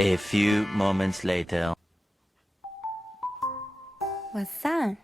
A few moments later. 왔어?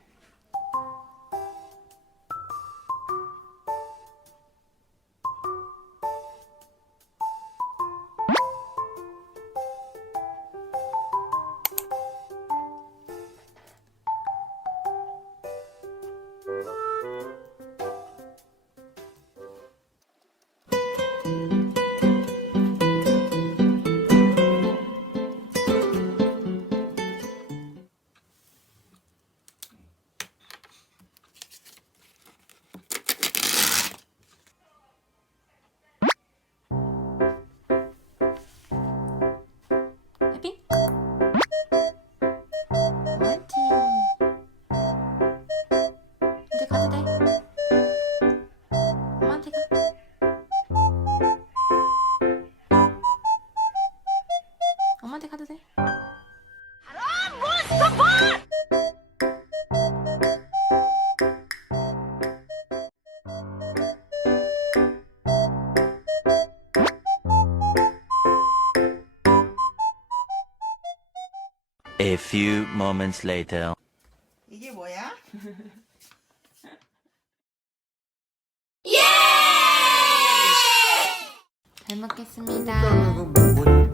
해피? 옳지. 이제 가도 돼. 엄마한테 가. 엄마한테 가도 돼. A few moments later. 이게 뭐야? 잘 먹겠습니다. 이거 뭐지?